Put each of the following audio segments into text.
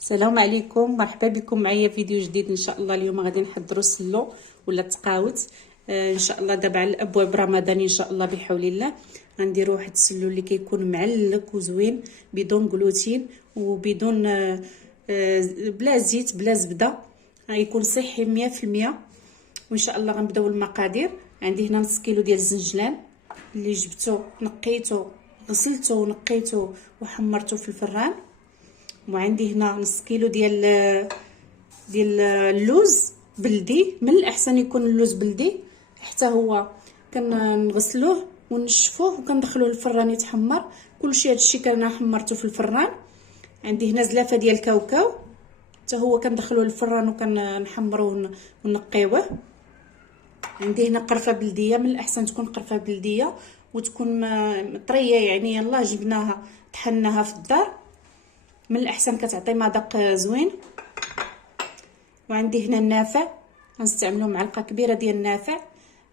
السلام عليكم، مرحبا بكم معايا فيديو جديد ان شاء الله. اليوم غادي نحضروا السلو ولا التقاوت ان شاء الله. دابا على الابواب رمضان ان شاء الله بحول الله غنديروا واحد السلو اللي كيكون معلق وزوين بدون جلوتين وبدون بلا زيت بلا زبده، غيكون صحي 100%. وان شاء الله غنبداو المقادير. عندي هنا نص كيلو ديال الزنجلان اللي جبته نقيته غسلته ونقيته وحمرته في الفران. وعندي هنا نص كيلو ديال اللوز بلدي، من الاحسن يكون اللوز بلدي حتى هو. كنغسلوه ونشفوه وكندخلوه للفران يتحمر. كلشي هادشي كان حمرته في الفران. عندي هنا زلافه ديال الكاوكاو حتى هو كندخلوه للفران وكنحمروه ونقيوه. عندي هنا قرفه بلديه، من الاحسن تكون قرفه بلديه وتكون طريه، يعني يلاه جبناها طحناها في الدار، من الاحسن كتعطي مذاق زوين. وعندي هنا النافع، غنستعملوا معلقه كبيره ديال النافع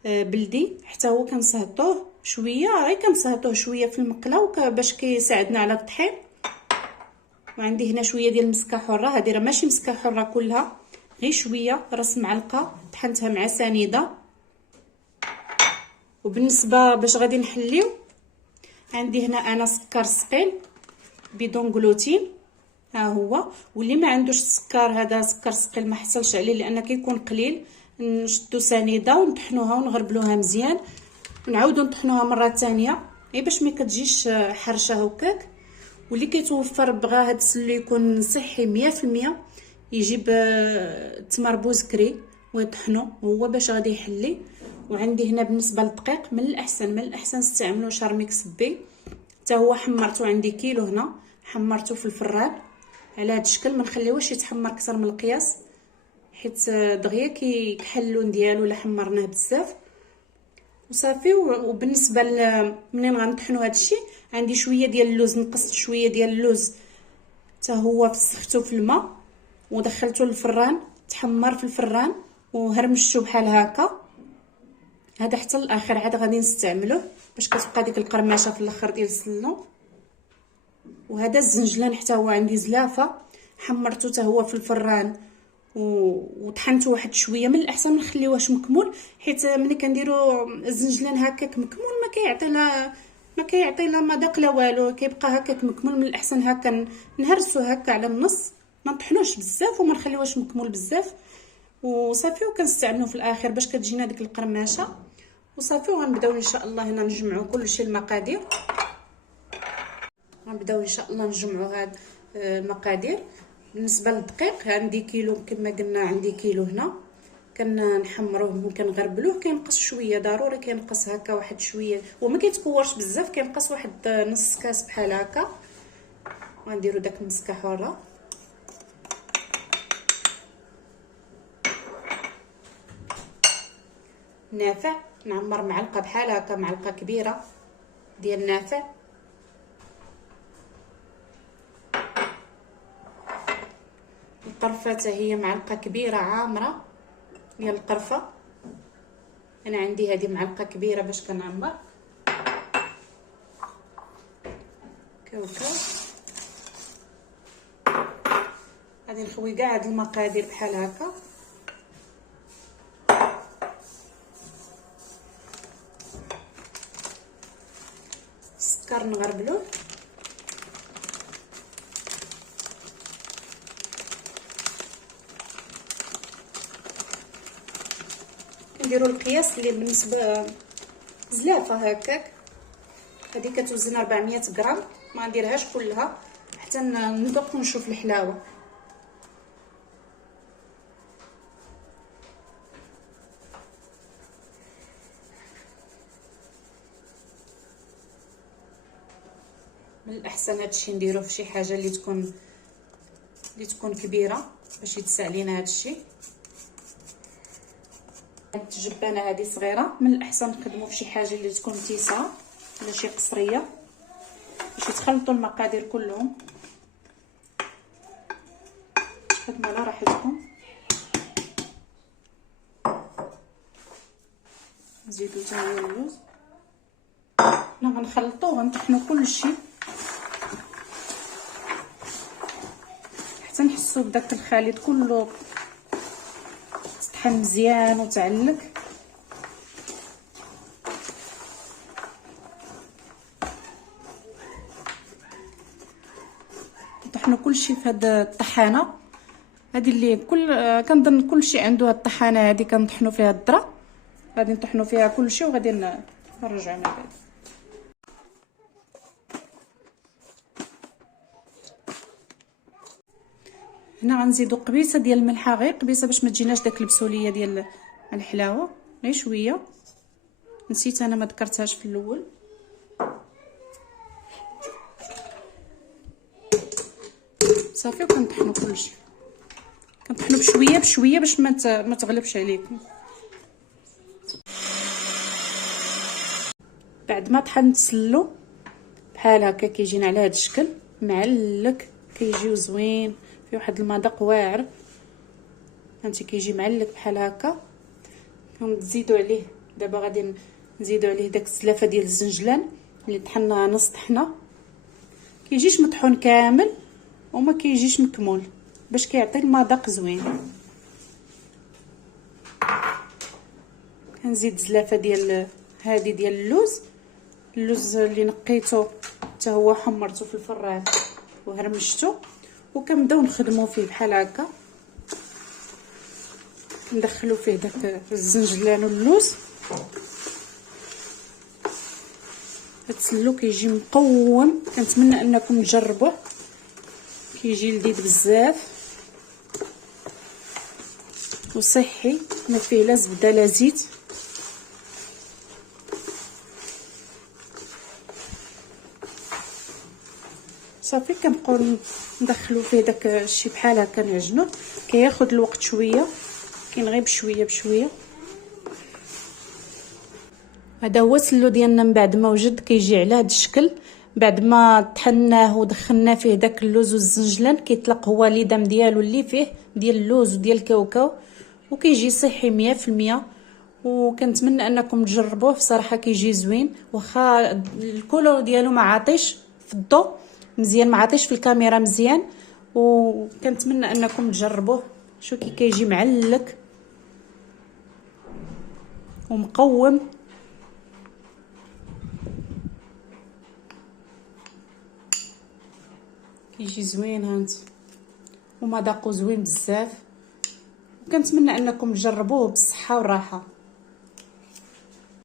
بلدي حتى هو كنصهطوه شويه، غير كنصهطوه شويه في المقله باش كيساعدنا على الطحين. وعندي هنا شويه ديال المسكه حره، هذه راه ماشي مسكه حره كلها، غير شويه، راس معلقه طحنتها مع سنيده. وبالنسبه باش غادي نحليو، عندي هنا انا سكر ثقيل بدون جلوتين، ها هو. واللي ما عندوش السكر، هذا سكر ثقيل ما حصلش عليه لان كيكون قليل. نشدو سنيده ونطحنوها ونغربلوها مزيان ونعاودو نطحنوها مره ثانيه غير باش ما كتجيش حرشه هكاك. واللي كيتوفر بغا هاد السلو يكون صحي 100%، يجيب تمر بوزكري ويطحنو هو باش غادي يحلي. وعندي هنا بالنسبه للدقيق، من الاحسن استعملوا شارميكس بي حتى هو حمرته، عندي كيلو هنا حمرته في الفران على هذا الشكل. ما نخليوهش يتحمر اكثر من القياس حيت دغيا كيكحل اللون ديالو الا حمرناه بزاف وصافي. وبالنسبه منين غنطحنوا هذا الشيء، عندي شويه ديال اللوز، نقصت شويه ديال اللوز حتى هو فسخته في الماء ودخلته للفران تحمر في الفران وهرمشته بحال هكا. هذا حتى الاخر عاد غادي نستعملوه باش كتبقى ديك القرمشه في الاخر ديال السلو. وهذا الزنجلان حتى هو عندي زلافه حمرته حتى هو في الفران وطحنته واحد شويه. من الاحسن ما نخليوهش مكمول حيت ملي كنديروا الزنجلان هكاك مكمول ما كيعطي لا مذاق لا والو، كيبقى هكاك مكمول. من الاحسن هكا نهرسو هكا على النص، ما نطحنوش بزاف وما نخليوهش مكمول بزاف وصافي. وكنستعملوه في الاخر باش كتجينا ديك القرمشه وصافي. وغنبداو ان شاء الله هنا نجمعوا كلشي المقادير. غنبداو ان شاء الله نجمعوا هاد المقادير. بالنسبه للدقيق عندي كيلو كما قلنا، عندي كيلو هنا كنحمروه كنغربلوه، كينقص شويه ضروري كينقص هكا واحد شويه وما كيتكورش بزاف، كينقص واحد نص كاس بحال هكا. غنديروا داك المسكه حره نافع، نعمر معلقه بحال هكا، معلقه كبيره ديال النافع. القرفه حتى هي معلقه كبيره عامره ديال القرفه، انا عندي هذه معلقه كبيره باش كنعمر. كاوكاو غادي نخوي كاع هاد المقادير بحال هكا. السكر نغربلوه، نديروا القياس اللي بالنسبه زلافه هكاك. هذه كتوزن 400 غرام، ما نديرهاش كلها حتى نذوق ونشوف الحلاوه. من الاحسن هادشي نديروه في شي حاجه اللي تكون كبيره باش يتسع لينا هادشي. الجبانه هذه صغيره، من الاحسن نخدموا في شي حاجه اللي تكون تيسه ولا شي قصريه باش يتخلطوا المقادير كلهم. خدموا على راحتكم. نزيدو حتى هو اللوز، حنا غنخلطوه غنطحنوا كلشي حتى نحسو بداك الخليط كله تطحن مزيان وتعلق. نطحنوا كلشي في هاد الطحانه هادي اللي كنظن كلشي عنده هاد الطحانه هادي كنطحنوا فيها الذره. غادي نطحنوا فيها كلشي وغادي نرجعوا مع بعض. هنا غنزيدوا قبيصه ديال الملحه، غير قبيصه باش ما تجيناش داك البسوليه ديال الحلاوه، غير شويه. نسيت انا ما ذكرتهاش في الاول. صافي وكنطحنوا كلشي، كنطحنوا بشويه بشويه باش ما تغلبش عليكم. بعد ما طحن تسلو بحال هكا كيجينا على هذا الشكل معلك، كيجيو زوين فيه واحد المذاق واعر. هانتي كيجي معلك بحال هكا. كنزيدوا عليه دابا، غادي نزيدوا عليه داك الزلافه ديال الزنجلان اللي طحناها نص طحنه. كيجيش مطحون كامل وما كيجيش مكمول باش كيعطي المذاق زوين. كنزيد زلافه ديال هذه ديال اللوز اللي نقيته حتى هو حمرته في الفران وهرمشته، وكنبداو نخدموا فيه بحال هكا. ندخلوا فيه داك الزنجلان واللوز. تسلو كيجي مقوم، كنتمنى انكم تجربوه، كيجي لذيذ بزاف وصحي، ما فيه لا زبده لا زيت. صافي كنبقاو ندخلوا فيه داك الشيء بحال هكا نعجنوه. كياخذ الوقت شويه، كاين غير بشويه بشويه. هذا هو السلو ديالنا من بعد ما وجد، كيجي على هذا الشكل. بعد ما طحناه ودخلنا فيه داك اللوز والزنجلان كيطلق هو ليدام ديالو اللي فيه ديال اللوز وديال الكاوكاو، وكيجي صحي 100%. وكنتمنى انكم تجربوه، بصراحه كيجي زوين. واخا الكولور ديالو ما عاطيش في الضوء مزيان، ما عاطيش في الكاميرا مزيان، وكنتمنى انكم تجربوه. شو كيجي معلك ومقوم. كيجي زوين هانت ومذاقو زوين بزاف. كنتمنى انكم تجربوه بالصحه والراحه.